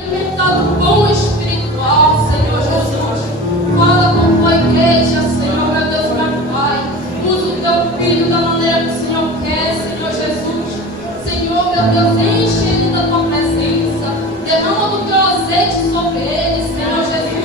alimentado pão espiritual, Senhor Jesus. Fala com tua igreja, Senhor, meu Deus, meu Pai. Usa o teu filho da maneira que o Senhor quer, Senhor Jesus. Senhor, meu Deus, enche ele da tua presença. Derrama do teu azeite sobre ele, Senhor Jesus.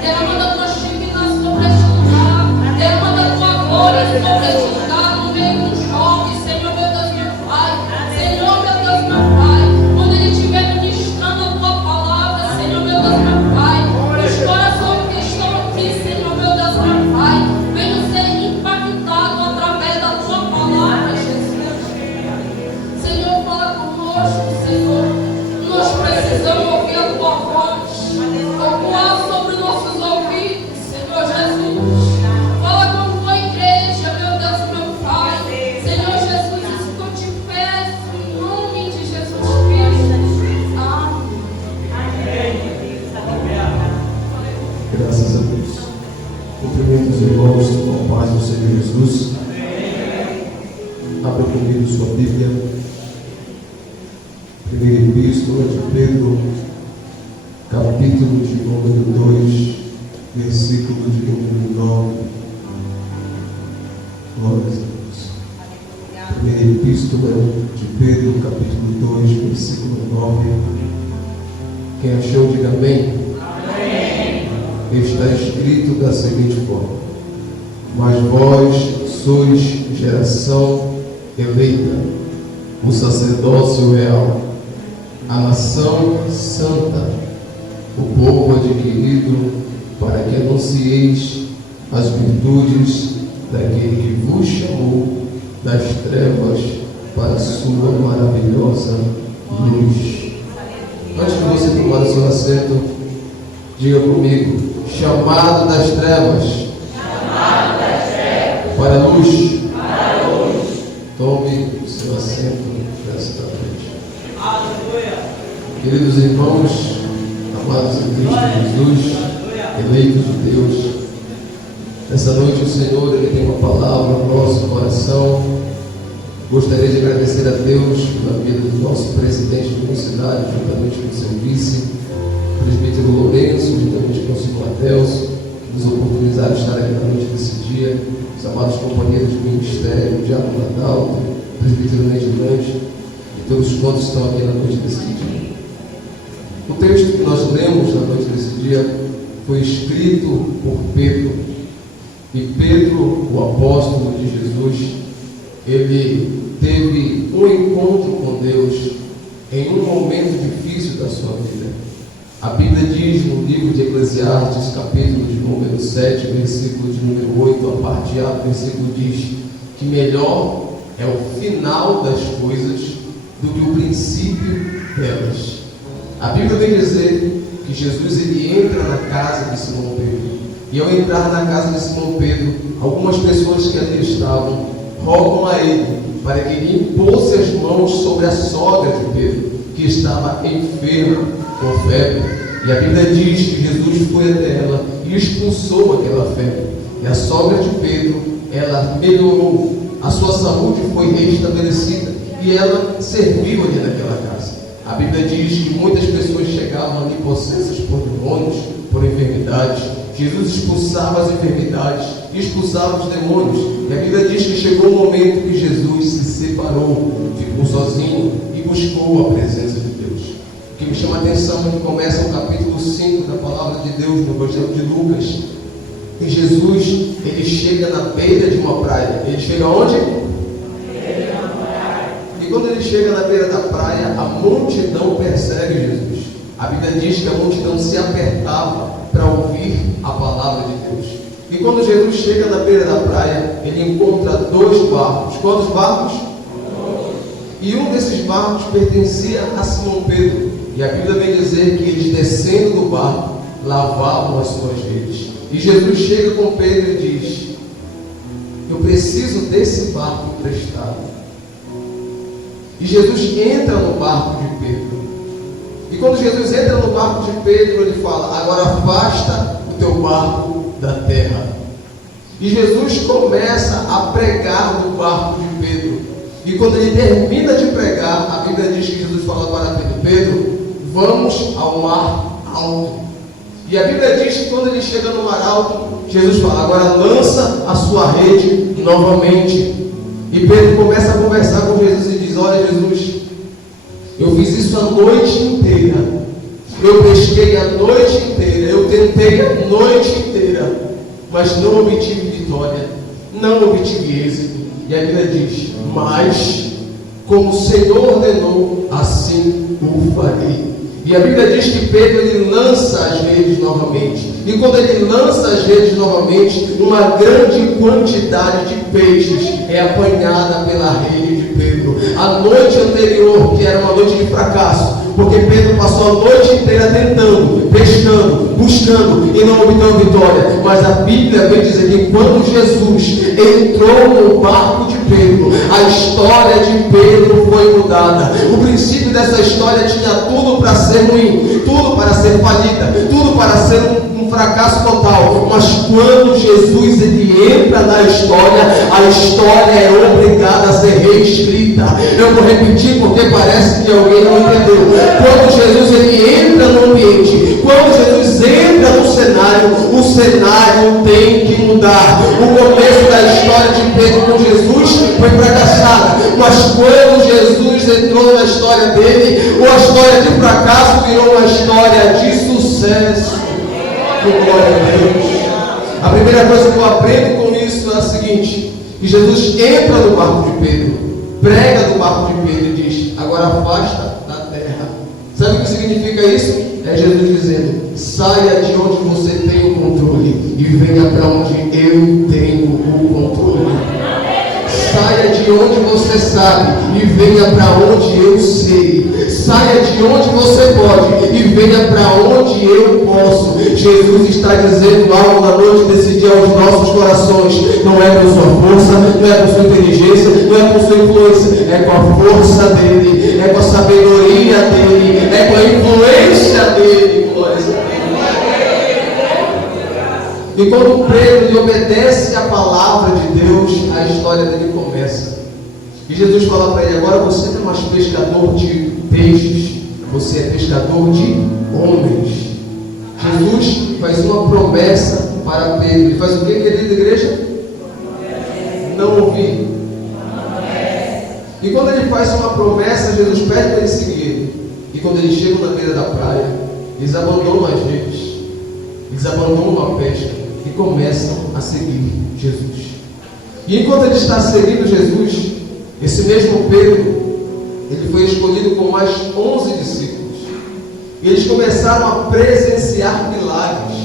Derrama da tua Shekinah sobre este lugar. Derrama da tua glória sobre este lugar, no meio dos jovens, Senhor, meu Deus, meu Pai. Senhor, meu Deus, meu Pai. Quando ele estiver ministrando a tua palavra, Senhor, meu Deus, meu Pai. Os corações que estão aqui, Senhor, meu Deus, meu Pai, venham ser impactados através da tua palavra, Jesus. Senhor, fala conosco, Senhor. Nós precisamos ouvir a tua voz. Ocuar sobre nossos ouvidos, Senhor Jesus. Fala com tua igreja, meu Deus, meu Pai. Senhor Jesus, isso que eu te peço, em nome de Jesus Cristo. Amém. Graças a Deus. Cumprimento os irmãos com a paz do Senhor Jesus. Abra comigo sua Bíblia. Primeira Epístola de Pedro, capítulo de número 2, versículo de número 9. Glórias a Deus. Primeira Epístola de Pedro, capítulo 2, versículo 9. Quem achou, diga amém. Está escrito da seguinte forma: mas vós sois geração eleita, o sacerdócio real, a nação santa, o povo adquirido, para que anuncieis as virtudes daquele que vos chamou das trevas para a sua maravilhosa luz. Antes de você tomar o seu assento, diga comigo: chamado das trevas, para a luz. Tome o seu assento nesta noite. Aleluia. Queridos irmãos, amados em Cristo Jesus, eleitos de Deus, nessa noite o Senhor Ele tem uma palavra no nosso coração. Gostaria de agradecer a Deus pela vida do nosso presidente de mocidade, juntamente com o seu vice, o presbítero Lourenço, juntamente com o senhor Adelso, que nos oportunizaram de estar aqui na noite desse dia, os amados companheiros do ministério, o diácono Adalto, o presbítero Nedilante e todos quantos estão aqui na noite desse dia. O texto que nós lemos na noite desse dia foi escrito por Pedro. E Pedro, o apóstolo de Jesus, ele teve um encontro com Deus em um momento difícil da sua vida. A Bíblia diz no livro de Eclesiastes, capítulo de número 7, versículo de número 8, a parte A do versículo diz que melhor é o final das coisas do que o princípio delas. A Bíblia vem dizer que Jesus ele entra na casa de Simão Pedro. E ao entrar na casa de Simão Pedro, algumas pessoas que ali estavam rogam a ele para que ele impôsse as mãos sobre a sogra de Pedro, que estava enferma com febre. E a Bíblia diz que Jesus foi até ela e expulsou aquela febre. E a sogra de Pedro, ela melhorou, a sua saúde foi restabelecida e ela serviu ali naquela casa. A Bíblia diz que muitas pessoas chegavam ali possessas por demônios, por enfermidades. Jesus expulsava as enfermidades, expulsava os demônios. E a Bíblia diz que chegou o momento que Jesus se separou, ficou sozinho e buscou a presença de Deus. O que me chama a atenção é que começa o capítulo 5 da palavra de Deus no Evangelho de Lucas. E Jesus, ele chega na beira de uma praia. Ele chega onde? E quando ele chega na beira da praia, a multidão persegue Jesus. A Bíblia diz que a multidão se apertava para ouvir a palavra de Deus. E quando Jesus chega na beira da praia, ele encontra 2 barcos. Quantos barcos? E um desses barcos pertencia a Simão Pedro. E a Bíblia vem dizer que eles, descendo do barco, lavavam as suas redes. E Jesus chega com Pedro e diz: eu preciso desse barco emprestado. E Jesus entra no barco de Pedro. E quando Jesus entra no barco de Pedro, ele fala: agora afasta o teu barco da terra. E Jesus começa a pregar no barco de Pedro. E quando ele termina de pregar, a Bíblia diz que Jesus fala para Pedro: Pedro, vamos ao mar alto. E a Bíblia diz que quando ele chega no mar alto, Jesus fala, agora lança a sua rede novamente. E Pedro começa a conversar com Jesus e diz, olha Jesus, eu fiz isso a noite inteira, eu pesquei a noite inteira, eu tentei a noite inteira, mas não obtive vitória, não obtive êxito. E a Bíblia diz, mas como o Senhor ordenou, assim o farei. E a Bíblia diz que Pedro ele lança as redes novamente. E quando ele lança as redes novamente, uma grande quantidade de peixes é apanhada pela rede de Pedro. A noite anterior, que era uma noite de fracasso, porque Pedro passou a noite inteira tentando, pescando, buscando e não obteve vitória. Mas a Bíblia vem dizer que quando Jesus entrou no barco de Pedro, a história de Pedro foi mudada. O princípio dessa história tinha tudo para ser ruim, tudo para ser falida, tudo para ser um fracasso total. Mas quando Jesus ele entra na história, a história é obrigada a ser reescrita. Eu vou repetir porque parece que alguém não entendeu. Quando Jesus ele entra no ambiente, quando Jesus entra no cenário, o cenário tem que mudar. O começo da história de Pedro com Jesus foi fracassada, mas quando Jesus entrou na história dele, a história de fracasso virou uma história de sucesso. Glória a Deus. A primeira coisa que eu aprendo com isso é a seguinte: que Jesus entra no barco de Pedro, prega no barco de Pedro e diz, agora afasta da terra. Sabe o que significa isso? É Jesus dizendo, saia de onde você tem o controle e venha para onde eu tenho o controle. Saia de onde você sabe e venha para onde eu sei. Saia de onde você pode e venha para onde eu posso. Jesus está dizendo algo na noite desse dia aos nossos corações. Não é com sua força, não é com sua inteligência, não é com sua influência. É com a força dele, é com a sabedoria dele, é com a influência dele. Glória a Deus. E quando Pedro obedece a palavra de Deus, a história dele começa. E Jesus fala para ele, agora você não é mais pescador de peixes, você é pescador de homens. Jesus faz uma promessa para Pedro. Ele faz o que, querida igreja? Não ouvir. E quando ele faz uma promessa, Jesus pede para ele seguir ele. E quando eles chegam na beira da praia, eles abandonam as redes, eles abandonam a pesca e começam a seguir Jesus. E enquanto ele está seguindo Jesus, esse mesmo Pedro, ele foi escolhido com mais 11 discípulos. E eles começaram a presenciar milagres.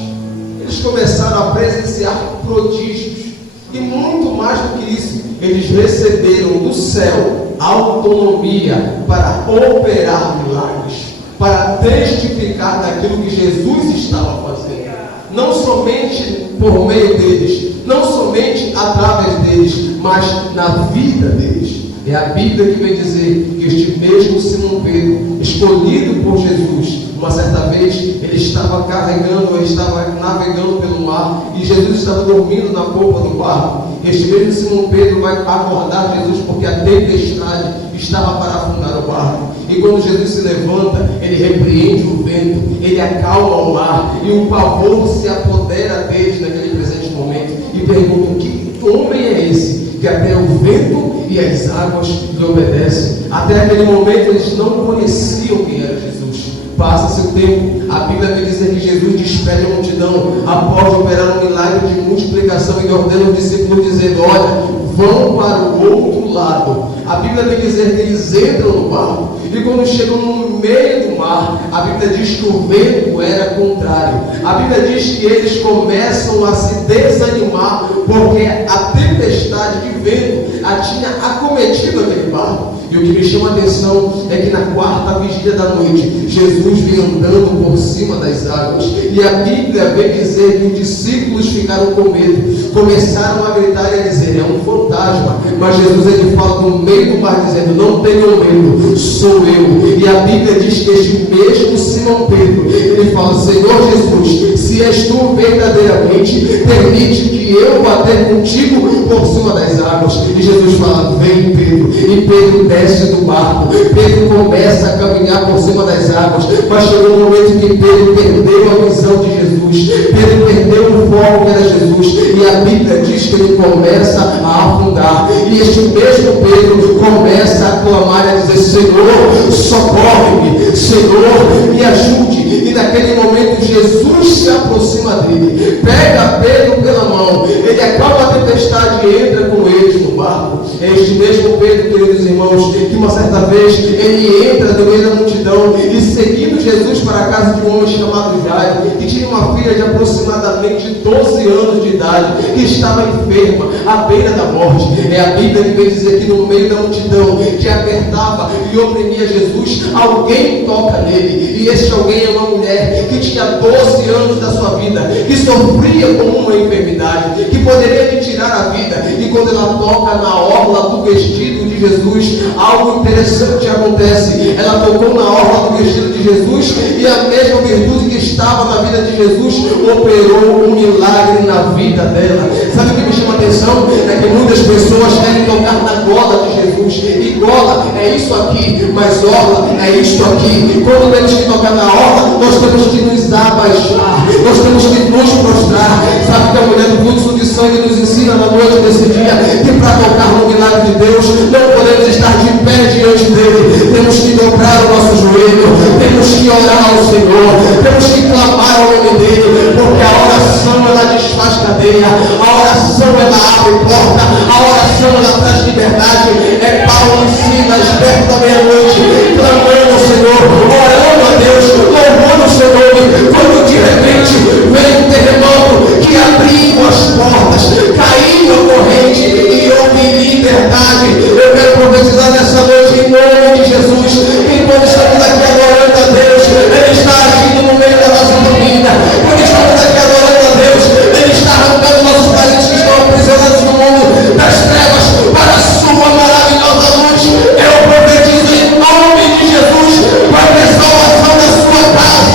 Eles começaram a presenciar prodígios. E muito mais do que isso, eles receberam do céu autonomia para operar milagres, para testificar daquilo que Jesus estava fazendo. Não somente por meio deles, não somente através deles, mas na vida deles. É a Bíblia que vem dizer que este mesmo Simão Pedro, escolhido por Jesus, uma certa vez ele estava navegando pelo mar e Jesus estava dormindo na polpa do barco. Este mesmo Simão Pedro vai acordar Jesus porque a tempestade estava para afundar o barco. E quando Jesus se levanta, ele repreende o vento, ele acalma o mar e o pavor se apodera deles naquele presente momento e perguntam: que homem é esse que até o vento e as águas lhe obedecem? Até aquele momento eles não conheciam quem era Jesus. Passa-se o tempo, a Bíblia vai dizer que Jesus despede a multidão após operar um milagre de multiplicação e ordena os discípulos dizendo: olha, vão para o outro lado. A Bíblia vai dizer que eles entram no barco e quando chegam no meio do mar, a Bíblia diz que o vento era contrário. A Bíblia diz que eles começam a se desanimar porque a tempestade de vento a tinha acometido aquele barco. E o que me chama a atenção é que na quarta vigília da noite, Jesus vem andando por cima das águas. E a Bíblia vem dizer que os discípulos ficaram com medo. Começaram a gritar e a dizer: é um fantasma. Mas Jesus ele fala no meio do mar dizendo: não tenham medo, sou eu. E a Bíblia diz que este mesmo Simão Pedro, ele fala: Senhor Jesus, se és tu verdadeiramente, permite que eu bater contigo por cima das águas. E Jesus fala: vem, Pedro. E Pedro desce do barco. Pedro começa a caminhar por cima das águas, mas chegou um momento que Pedro perdeu a visão de Jesus. Pedro perdeu o foco que era Jesus, e a Bíblia diz que ele começa a afundar. E este mesmo Pedro começa a clamar e a dizer: Senhor, socorre-me, Senhor, me ajude. E naquele momento Jesus se aproxima dele, pega Pedro pela mão, ele acalma a tempestade e entra com eles no barco. É este mesmo Pedro, queridos irmãos, que uma certa vez ele entra no meio da multidão e, seguindo Jesus para a casa de um homem chamado Jairo, que tinha uma filha de aproximadamente 12 anos de idade, que estava enferma, à beira da morte. É a Bíblia que vem dizer que no meio da multidão que apertava e oprimia Jesus, alguém toca nele, e este alguém é uma mulher que tinha 12 anos da sua vida, que sofria com uma enfermidade, que poderia lhe tirar a vida. E quando ela toca na orla do vestido de Jesus, algo interessante acontece. Ela tocou na orla do vestido de Jesus, e a mesma virtude que estava na vida de Jesus operou um milagre na vida dela. Sabe o que me chama a atenção? É que muitas pessoas querem tocar na gola de Jesus, e gola é isso aqui, mas orla é isto aqui. Quando temos que tocar na orla, nós temos que nos abaixar, nós temos que nos prostrar. Sabe que a mulher do fluxo de sangue nos ensina na noite desse dia que para tocar no milagre de Deus não podemos estar de pé diante dele, temos que dobrar o nosso joelho, temos que orar ao Senhor, temos que clamar ao nome dele, porque a oração ela desfaz cadeia, a oração ela abre porta, a oração ela traz liberdade. É Paulo ensina às perto da meia-noite, clamando ao Senhor, orando a Deus, louvando o seu nome, quando de repente veio um terremoto que abriu as portas, caiu a corrente e houve liberdade. Eu quero profetizar nessa noite em nome de Jesus, enquanto estamos aqui adorando a Deus, Ele está agindo no meio da nossa família. Quando estamos aqui adorando a Deus, Ele está arrancando nossos parentes que estão aprisionados no mundo das trevas para a sua maravilhosa luz. Eu profetizo em nome de Jesus, vai ter salvação na sua casa,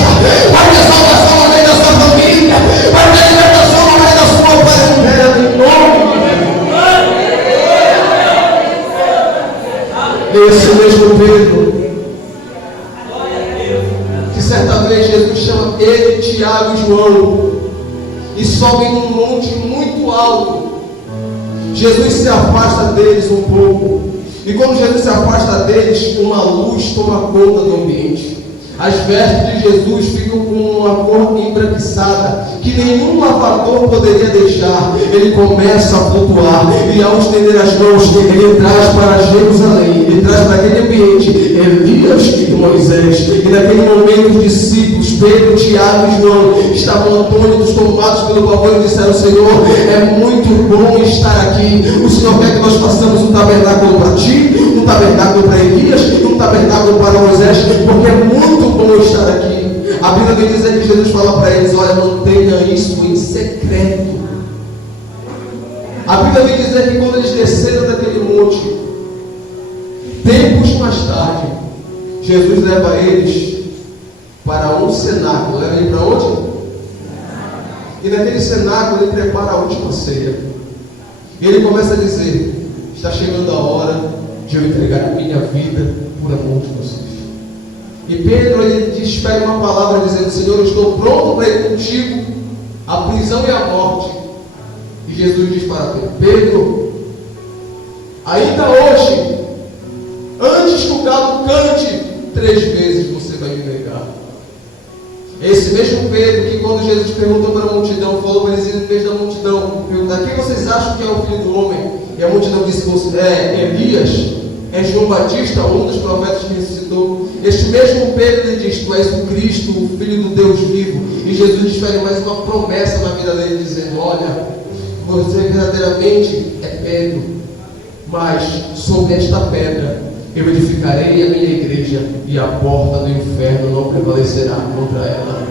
vai ter salvação no meio da sua família, vai ter libertação no meio da sua parentela, em nome de Jesus. Esse mesmo Pedro, que certa vez Jesus chama ele, Tiago e João, e sobem num monte muito alto. Jesus se afasta deles um pouco, e quando Jesus se afasta deles, uma luz toma conta do ambiente. As vestes de Jesus ficam com uma cor embranquiçada, que nenhum lavador poderia deixar. Ele começa a flutuar, e ao estender as mãos, ele traz para Jerusalém, ele traz para aquele ambiente Elias e Moisés. E naquele momento os discípulos, Pedro, Tiago e João, estavam atônitos, tomados pelo pavor, e disseram: Senhor, é muito bom estar aqui. O Senhor quer que nós façamos um tabernáculo para ti, um tabernáculo para Elias, um tabernáculo para Moisés, porque é muito bom estar aqui. A Bíblia vem dizer que Jesus fala para eles: olha, mantenha isso em secreto. A Bíblia vem dizer que quando eles desceram daquele monte, tempos mais tarde, Jesus leva eles para um cenáculo. Leva ele para onde? E naquele cenáculo ele prepara a última ceia. E ele começa a dizer: está chegando a hora de eu entregar a minha vida por amor de vocês. E Pedro, ele despede uma palavra dizendo: Senhor, eu estou pronto para ir contigo à prisão e à morte. E Jesus diz para Pedro: Pedro, ainda hoje, antes que o galo cante 3 vezes, você vai me negar. Esse mesmo Pedro que, quando Jesus perguntou para a multidão, falou para eles no meio da multidão, perguntar: quem vocês acham que é o Filho do Homem? E a multidão disse: é Elias, é João Batista, um dos profetas que ressuscitou. Este mesmo Pedro lhe diz: tu és o Cristo, o Filho do Deus vivo. E Jesus desfere mais uma promessa na vida dele, dizendo: olha, você verdadeiramente é Pedro, mas sobre esta pedra eu edificarei a minha igreja, e a porta do inferno não prevalecerá contra ela.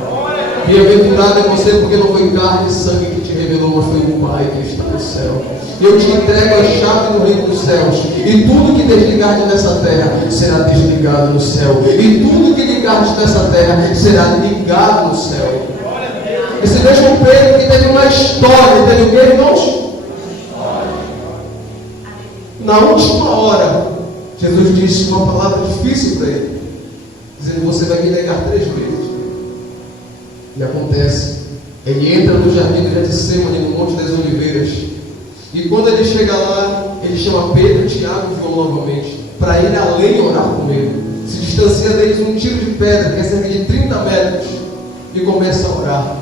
Bem-aventurado é você, porque não foi carne e sangue que te revelou revelou, mas foi o Pai que está no céu. Eu te entrego a chave do reino dos céus, e tudo que desligaste nessa terra será desligado no céu, e tudo que ligaste nessa terra será ligado no céu. Esse mesmo Pedro que teve uma história, teve o que, irmãos? Na última hora, Jesus disse uma palavra difícil para ele, dizendo: você vai me negar 3 vezes. E acontece, ele entra no jardim do Getsemane, no Monte das Oliveiras, e quando ele chega lá, ele chama Pedro, Tiago e João novamente, para ir além orar com ele. Se distancia deles um tiro de pedra, que é cerca de 30 metros, e começa a orar.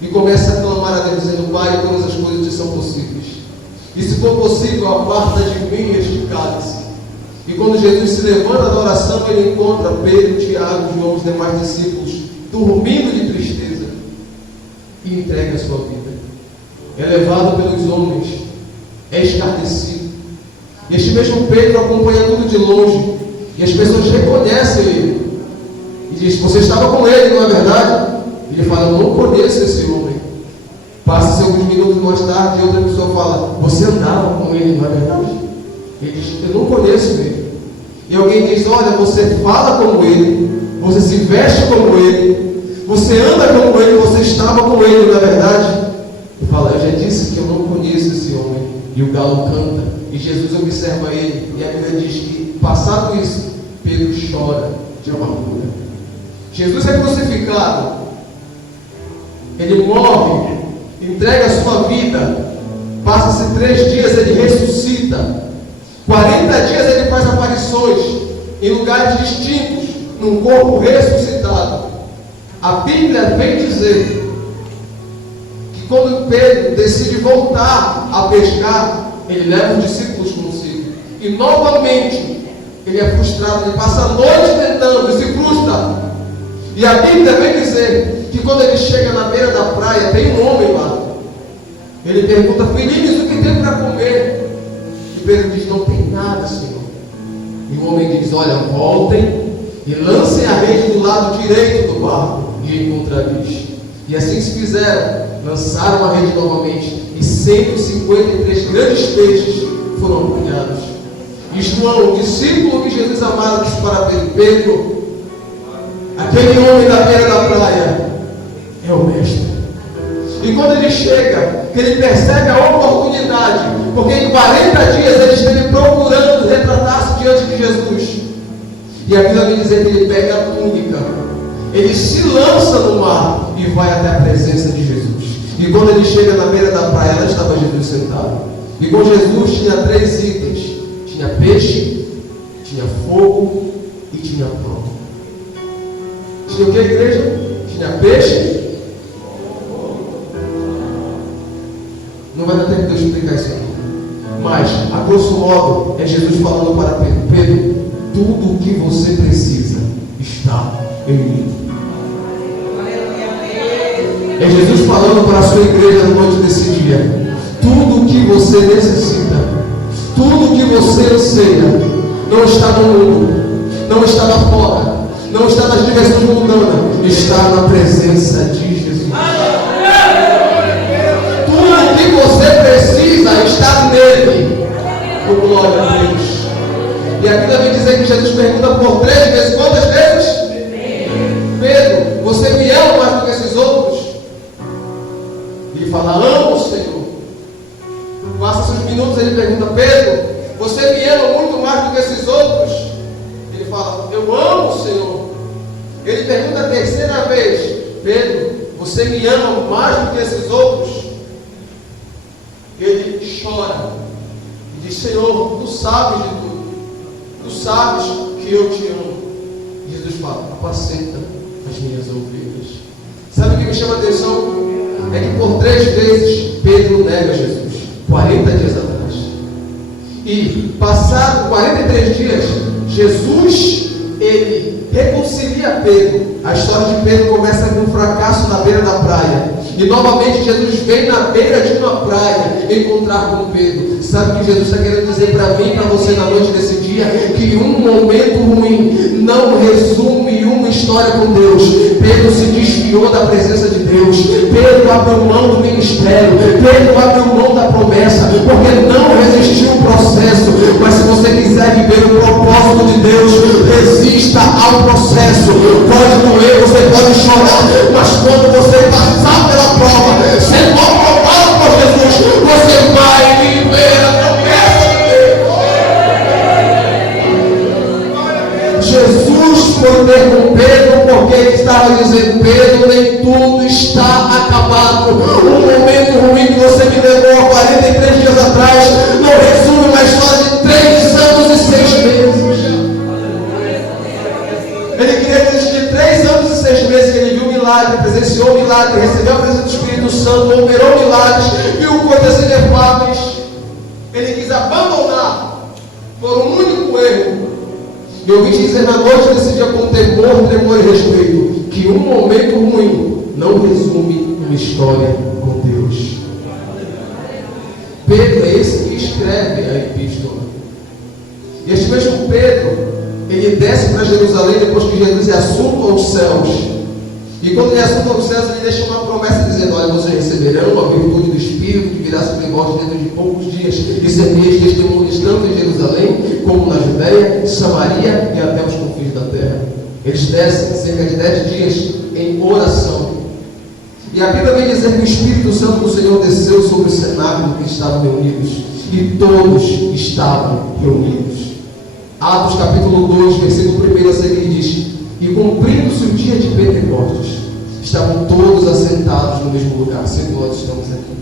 E começa a clamar a Deus, dizendo: Pai, todas as coisas te são possíveis. E se for possível, aparta de mim este cálice. E quando Jesus se levanta da oração, ele encontra Pedro, Tiago, João e os demais discípulos dormindo de tristeza, e entrega a sua vida. É levado pelos homens, é escarnecido. E este mesmo Pedro acompanha tudo de longe, e as pessoas reconhecem ele e diz: você estava com ele, não é verdade? Ele fala: eu não conheço esse homem. Passa-se alguns minutos mais tarde e outra pessoa fala: você andava com ele, não é verdade? Ele diz: eu não conheço ele. E alguém diz: olha, você fala como ele, você se veste como ele, você anda como ele, você estava com ele, não é verdade? Ele fala: eu já disse que eu não conheço esse homem. E o galo canta, e Jesus observa ele, e a Bíblia diz que, passado isso, Pedro chora de amargura. Jesus é crucificado, ele morre, entrega a sua vida, passa-se 3 dias, ele ressuscita, 40 dias ele faz aparições em lugares distintos, num corpo ressuscitado. A Bíblia vem dizer que quando Pedro decide voltar a pescar, ele leva os discípulos consigo, e novamente ele é frustrado, ele passa a noite tentando e se frustra. E a Bíblia vem dizer que quando ele chega na beira da praia, tem um homem lá. Ele pergunta: filhinhos, o que tem para comer? E Pedro diz: não tem nada, Senhor. E o homem diz: olha, voltem e lancem a rede do lado direito do barco, e encontrareis. E assim se fizeram, lançaram a rede novamente, e 153 grandes peixes foram apanhados. E João, o discípulo que Jesus amava, disse para Pedro: Pedro, aquele homem da beira da praia é o mestre. E quando ele chega, ele percebe a oportunidade, porque em 40 dias ele esteve procurando retratar-se diante de Jesus. E a Bíblia vai dizer que ele pega a túnica, ele se lança no mar e vai até a presença de Jesus. E quando ele chega na beira da praia, lá estava Jesus sentado. E com Jesus tinha 3 itens: tinha peixe, tinha fogo e tinha pão. Tinha o que, igreja? Tinha peixe. Não vai dar tempo de eu explicar isso aqui, mas a grosso modo é Jesus falando para Pedro: Pedro, tudo o que você precisa está em mim. É Jesus falando para a sua igreja na noite desse dia: tudo o que você necessita, tudo o que você anseia, não está no mundo, não está lá fora, não está nas diversões mundanas, está na presença de Jesus. Tudo que você precisa está nele. Oh, glória a Deus. E a Bíblia vem dizer que Jesus pergunta por 3 vezes: quantas vezes? Pedro, você me ama mais do que esses outros? Ele fala: amo, Senhor. Passa uns minutos, ele pergunta: Pedro, você me ama muito mais do que esses outros? Ele fala: eu amo, Senhor. Ele pergunta a 3ª vez: Pedro, você me ama mais do que esses outros? Ele chora e diz: Senhor, tu sabes de tudo, tu sabes que eu te amo. Jesus fala: apacenta as minhas ovelhas. Sabe o que me chama a atenção? É que por 3 vezes Pedro nega Jesus, 40 dias atrás. E passado 43 dias, Jesus, ele reconcilia Pedro. A história de Pedro começa com um fracasso na beira da praia, e novamente Jesus vem na beira de uma praia encontrar com Pedro. Sabe o que Jesus está querendo dizer para mim e para você na noite desse dia? Que um momento ruim não resume uma história com Deus. Pedro se desviou desviou da presença de Deus. Pedro abriu mão do ministério. Pedro abriu mão da promessa, porque não resistiu ao processo. Mas se você quiser viver o propósito de Deus, resista ao processo. Pode doer, você pode chorar, mas quando você passar pela prova, sendo aprovado por Jesus, você vai viver a promessa de Deus. Jesus foi ter com Pedro, porque ele estava dizendo: Pedro, nem tudo está acabado. Um momento ruim que você me levou há 43 dias atrás não resume uma história de 3 anos e 6 meses. Ele queria desistir de 3 anos e 6 meses que ele viu milagre, presenciou milagre, recebeu a presença do Espírito Santo, operou milagres, viu acontecer inefáveis. Ele quis abandonar por um único erro. E eu vim te dizer na noite desse dia com temor, tremor e respeito, que um momento ruim não resume uma história com Deus. Pedro é esse que escreve a epístola. E este mesmo Pedro, ele desce para Jerusalém depois que Jesus é assunto aos céus. E quando ele é assunto aos céus, ele deixa uma promessa dizendo: olha, vocês receberão a virtude do Espírito que virá sobre vós dentro de poucos dias, e sereis testemunhas tanto em Jerusalém como na Judéia, Samaria e até os confins da terra. Eles descem cerca de 10 dias em oração. E a Bíblia vem dizer que o Espírito Santo do Senhor desceu sobre o cenáculo que estavam reunidos, e todos estavam reunidos. Atos capítulo 2, versículo 1 a seguir diz: e cumprindo-se o dia de Pentecostes, estavam todos assentados no mesmo lugar, assim como nós estamos aqui.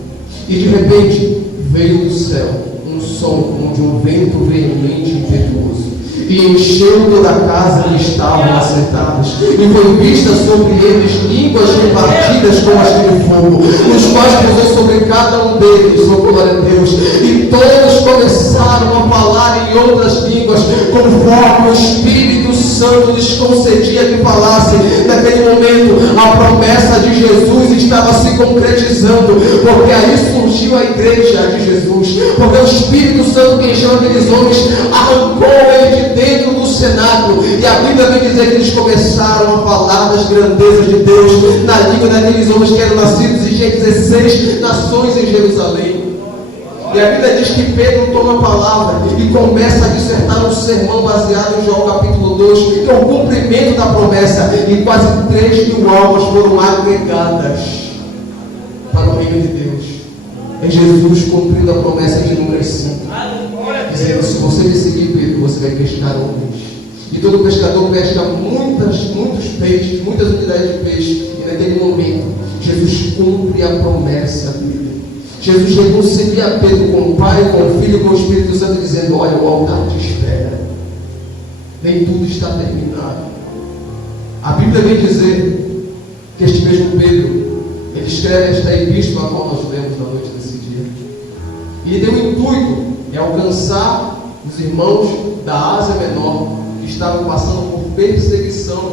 E de repente veio do céu um som como de um vento veemente e impetuoso, e encheu toda a casa onde estavam assentados, e foi vista sobre eles línguas repartidas como as de fogo, os quais pousou sobre cada um deles, oh glória a Deus, e todos começaram a falar em outras línguas, conforme o Espírito Santo lhes concedia que falassem. Naquele momento, a promessa de Jesus estava se concretizando, porque aí surgiu a igreja de Jesus, porque o Espírito Santo que encheu aqueles homens arrancou eles de dentro do cenáculo, e a Bíblia vem dizer que eles começaram a falar das grandezas de Deus na língua daqueles homens que eram nascidos em 16 nações em Jerusalém. E a Bíblia diz que Pedro toma a palavra e começa a dissertar um sermão baseado em João capítulo 2, que é o cumprimento da promessa, e quase 3.000 almas foram agregadas para o reino de Deus. É Jesus cumprindo a promessa de Números 5, dizendo: se você me seguir, Pedro, você vai pescar homens. E todo pescador pesca muitos peixes, muitas unidades de peixe. E naquele momento, Jesus cumpre a promessa dele. Jesus reconcilia Pedro com o Pai, com o Filho, com o Espírito Santo, dizendo: olha, o altar te espera. Nem tudo está terminado. A Bíblia vem dizer que este mesmo Pedro, ele escreve esta epístola a qual nós lemos na noite desse dia. E ele tem o intuito de alcançar os irmãos da Ásia Menor, que estavam passando por perseguição,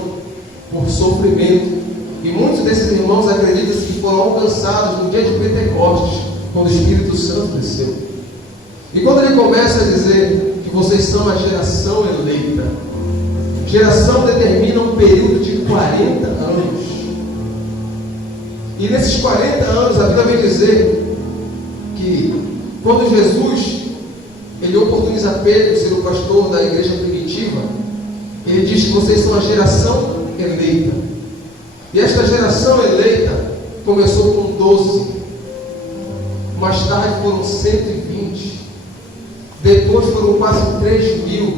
por sofrimento. E muitos desses irmãos acreditam que foram alcançados no dia de Pentecostes, quando o Espírito Santo desceu. E quando ele começa a dizer que vocês são a geração eleita, geração determina um período de 40 anos. E nesses 40 anos, a Bíblia vem dizer que quando Jesus ele oportuniza Pedro ser o pastor da igreja primitiva, ele diz que vocês são a geração eleita. E esta geração eleita começou com 12, mais tarde foram 120, depois foram quase 3.000,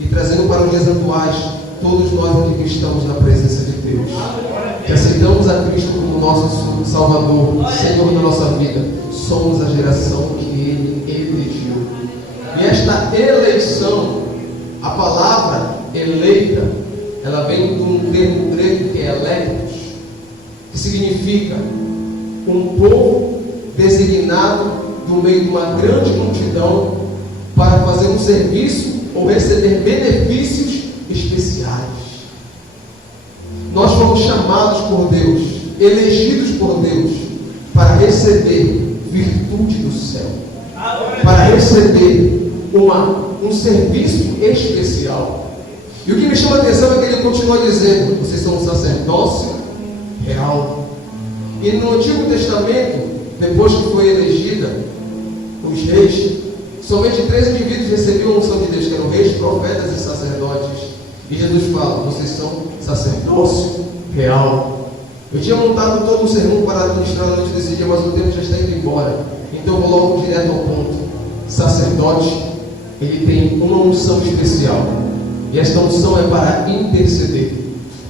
e trazendo para os dias atuais, todos nós aqui que estamos na presença de Deus, que aceitamos a Cristo como nosso Salvador, Senhor da nossa vida, somos a geração que Ele elegeu. E esta eleição, a palavra eleita, ela vem de um termo grego que é electos, que significa um povo designado do meio de uma grande multidão para fazer um serviço ou receber benefícios especiais. Nós fomos chamados por Deus, elegidos por Deus, para receber virtude do céu, para receber um serviço especial. E o que me chama a atenção é que ele continua dizendo: vocês são um sacerdócio real, E no Antigo Testamento, depois que foi elegida os reis, somente 3 indivíduos recebiam a unção de Deus, que eram reis, profetas e sacerdotes. E Jesus fala: vocês são sacerdócio real. Eu tinha montado todo um sermão para administrar a noite desse dia, mas o tempo já está indo embora. Então eu vou logo direto ao ponto. Sacerdote, ele tem uma unção especial. E esta unção é para interceder.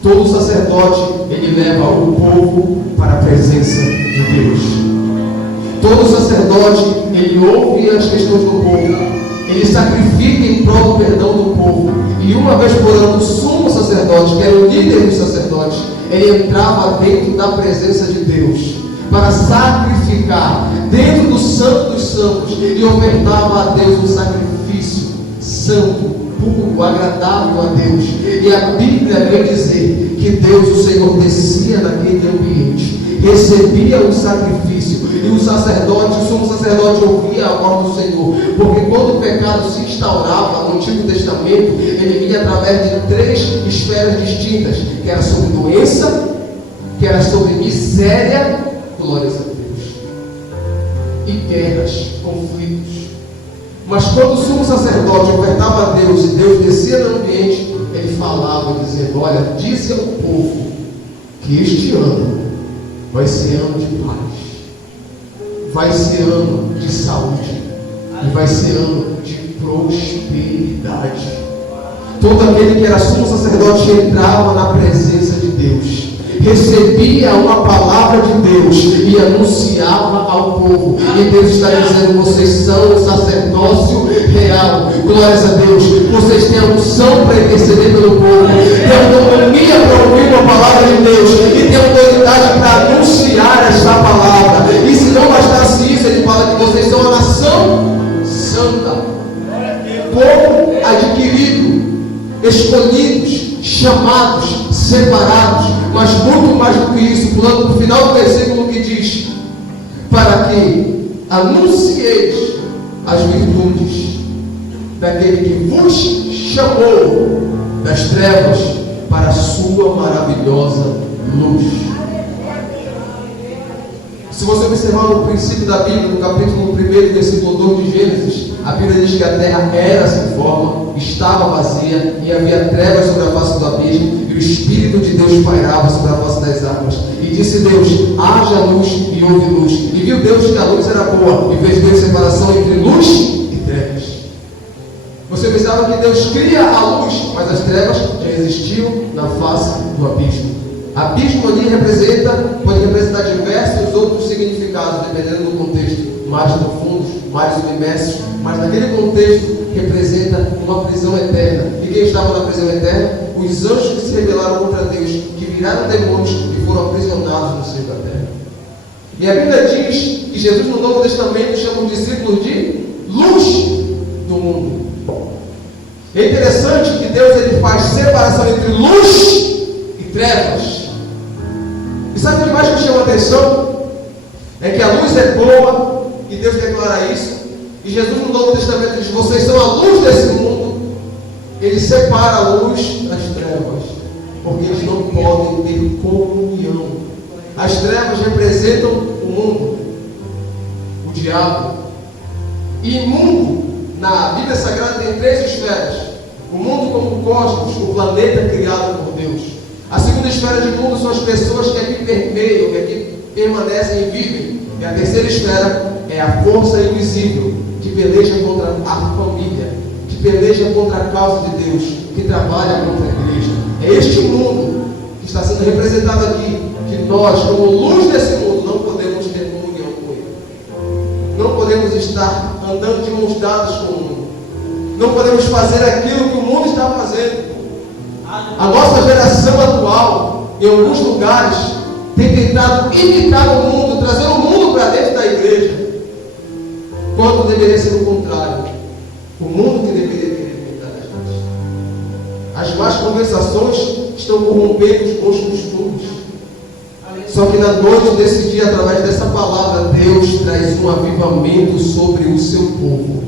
Todo sacerdote, ele leva o povo para a presença de Deus. Todo sacerdote, ele ouve as questões do povo. Ele sacrifica em prol do perdão do povo. E uma vez por ano, o sumo sacerdote, que era o líder dos sacerdotes, ele entrava dentro da presença de Deus para sacrificar dentro do Santo dos Santos e ofertava a Deus um sacrifício santo, puro, agradável a Deus. E a Bíblia vem dizer que Deus, o Senhor, descia naquele ambiente, recebia o sacrifício, e o sacerdote, o sumo sacerdote, ouvia a voz do Senhor, porque quando o pecado se instaurava no Antigo Testamento, ele vinha através de 3 esferas distintas, que era sobre doença, que era sobre miséria, glórias a Deus, e guerras, conflitos. Mas quando o sumo sacerdote ofertava a Deus e Deus descia no ambiente, ele falava dizendo: olha, disse ao povo que este ano vai ser ano de paz, vai ser ano de saúde e vai ser ano de prosperidade. Todo aquele que era sumo sacerdote entrava na presença de Deus, recebia uma palavra de Deus e anunciava ao povo. E Deus está dizendo: vocês são o sacerdócio real. Glórias a Deus. Vocês têm a unção para interceder pelo povo, têm autonomia para ouvir uma palavra de Deus e têm autoridade para anunciar esta palavra. E se não bastasse isso, ele fala que vocês são uma nação santa, povo adquirido, escolhidos, chamados, separados. Mas muito mais do que isso, pulando para o final do versículo que diz: para que anuncieis as virtudes daquele que vos chamou das trevas para a sua maravilhosa luz. Se você observar no princípio da Bíblia, no capítulo 1, versículo 2 de Gênesis, a Bíblia diz que a terra era sem forma, estava vazia, e havia trevas sobre a face do abismo, e o Espírito de Deus pairava sobre a face das águas. E disse Deus: haja luz, e houve luz. E viu Deus que a luz era boa, e fez Deus separação entre luz e trevas. Você pensava que Deus cria a luz, mas as trevas já existiam na face do abismo. Abismo ali pode representar diversos outros significados, dependendo do contexto, mais profundos, mais submersos, mas naquele contexto representa uma prisão eterna. E quem estava na prisão eterna? Os anjos que se rebelaram contra Deus, que viraram demônios e foram aprisionados no seio da terra. E a Bíblia diz que Jesus no Novo Testamento chama os discípulos de luz do mundo. É interessante que Deus ele faz separação entre luz e trevas. E sabe o que mais me chama a atenção? É que a luz é boa, e Deus declara isso, e Jesus no Novo Testamento diz: vocês são a luz desse mundo. Ele separa a luz das trevas, porque eles não podem ter comunhão. As trevas representam o mundo, o diabo. E mundo, na Bíblia Sagrada, tem 3 esferas: o mundo como o cosmos, o planeta criado por Deus. A segunda esfera de mundo são as pessoas que aqui permeiam, que aqui permanecem e vivem. E a terceira esfera é a força invisível, que peleja contra a família, que peleja contra a causa de Deus, que trabalha contra a igreja. É este mundo que está sendo representado aqui, que nós, como luz desse mundo, não podemos ter comunhão com ele. Não podemos estar andando de mãos dadas com o mundo. Não podemos fazer aquilo que o mundo está fazendo. A nossa geração atual, em alguns lugares, tem tentado imitar o mundo, trazer o mundo para dentro da igreja, quando deveria ser o contrário. O mundo que deveria querer imitar a gente. As más conversações estão corrompendo os bons costumes. Só que na noite desse dia, através dessa palavra, Deus traz um avivamento sobre o seu povo.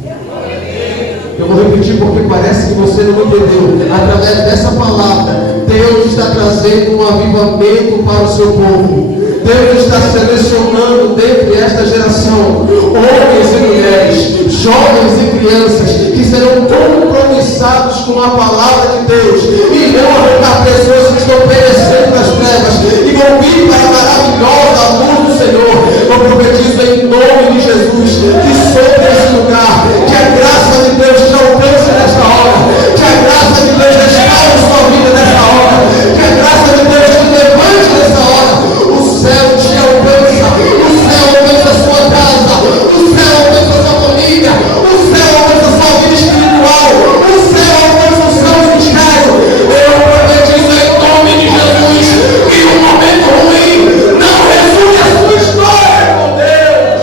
Eu vou repetir porque parece que você não entendeu. Através dessa palavra, Deus está trazendo um avivamento para o seu povo. Deus está selecionando dentre esta geração homens e mulheres, jovens e crianças que serão compromissados com a palavra de Deus e vão arrancar pessoas que estão perecendo nas trevas e vão vir para a maravilhosa luz do Senhor. Eu profetizo em nome de Jesus que sobre esse lugar, que a graça de Deus te alcance nesta hora, que a graça de Deus restaure sua vida nesta hora, que a graça de Deus te levante nesta hora. O céu te alcança, o céu alcança a sua casa, o céu alcança a sua família, o céu alcança a sua vida espiritual, o céu alcança o seu ministério. Eu profetizo em nome de Jesus que um momento ruim não resume a sua história com Deus.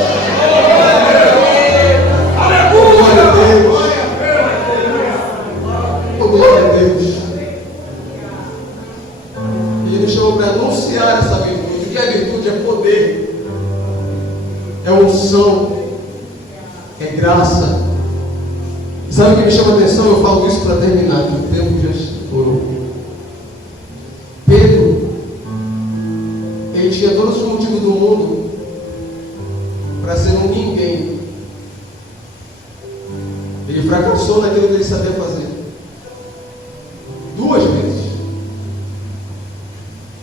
Glória a Deus. Oh, glória a Deus. E Ele chamou para anunciar essa virtude. O que é virtude? É poder, é unção, é graça. Sabe o que me chama a atenção? Eu falo isso para terminar, que o tempo já estourou. Pedro, ele tinha todos os motivos do mundo para ser um ninguém. Ele fracassou naquilo que ele sabia fazer. 2 vezes.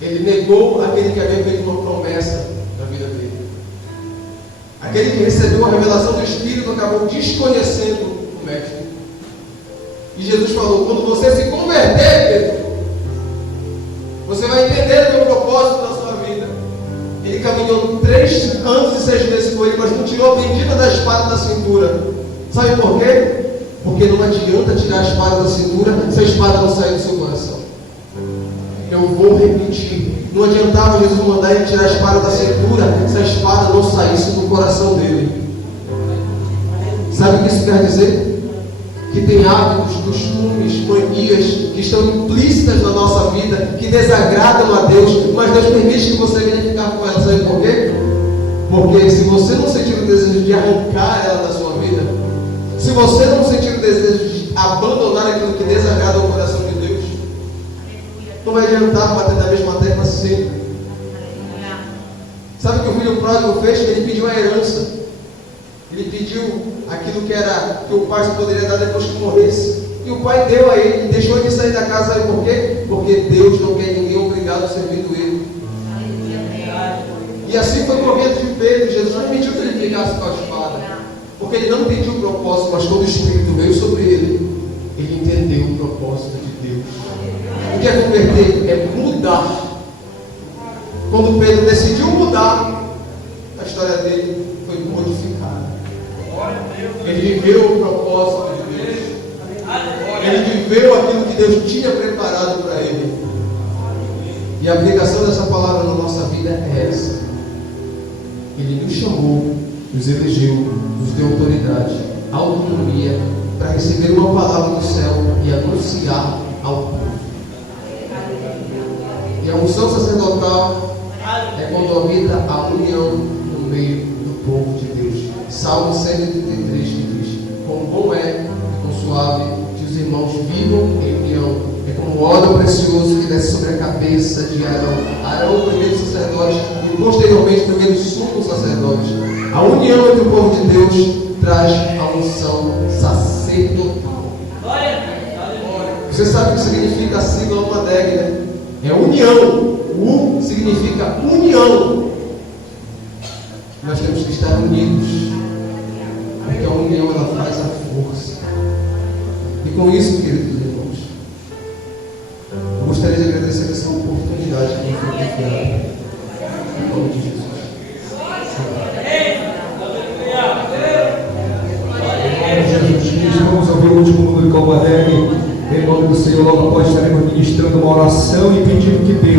Ele negou aquele que havia feito uma promessa na vida dele. Aquele que recebeu a revelação do Espírito acabou desconhecendo o Mestre. E Jesus falou: quando você se converter, Pedro, você vai entender o meu propósito na sua vida. Ele caminhou 3 anos e 6 meses com ele, mas não tirou a bendita da espada da cintura. Sabe por quê? Porque não adianta tirar a espada da cintura se a espada não sair do seu coração. Eu vou repetir. Não adiantava Jesus mandar ele tirar a espada da cintura se a espada não saísse do coração dele. Sabe o que isso quer dizer? Que tem hábitos, costumes, manias que estão implícitas na nossa vida, que desagradam a Deus, mas Deus permite que você venha ficar com elas. Sabe por quê? Porque se você não sentir o desejo de arrancar ela da sua vida, se você não sentir o desejo de abandonar aquilo que desagrada o coração de Deus, não vai adiantar bater na mesma tecla sempre. Sabe o que o filho pródigo fez? Ele pediu a herança. Ele pediu aquilo que o pai poderia dar depois que morresse. E o pai deu a ele, e deixou ele sair da casa. Sabe por quê? Porque Deus não quer ninguém obrigado a servir ele. E assim foi com a vida de Pedro. Jesus não permitiu que ele ficasse com a espada, porque ele não entendia o propósito, mas quando o Espírito veio sobre ele, ele entendeu o propósito de Deus. O que é converter? É mudar. Quando Pedro decidiu mudar, a história dele foi modificada. Ele viveu o propósito de Deus. Ele viveu aquilo que Deus tinha preparado para ele. E a aplicação dessa palavra na nossa vida é essa. Ele nos chamou, nos elegeu, nos deu autoridade, autonomia para receber uma palavra do céu e anunciar ao povo. E a unção sacerdotal é quando habita a união no meio do povo de Deus. Salmo 133 que diz: quão bom é e quão suave que os irmãos vivam em união. É como óleo precioso que desce sobre a cabeça de Arão. Arão, o primeiro sacerdote, e posteriormente o primeiro sumo sacerdote. A união entre o povo de Deus traz a unção sacerdotal. Você sabe o que significa a sigla UMADEG, né? É união. U significa união. Nós temos que estar unidos, porque a união ela faz a força. E com isso, queridos irmãos, eu gostaria de agradecer essa oportunidade que me foi confiada. Em nome de Jesus. Jesus Cristo, vamos ouvir o último número do UMADEG. Em nome do Senhor, logo após estaremos ministrando uma oração e pedindo que Deus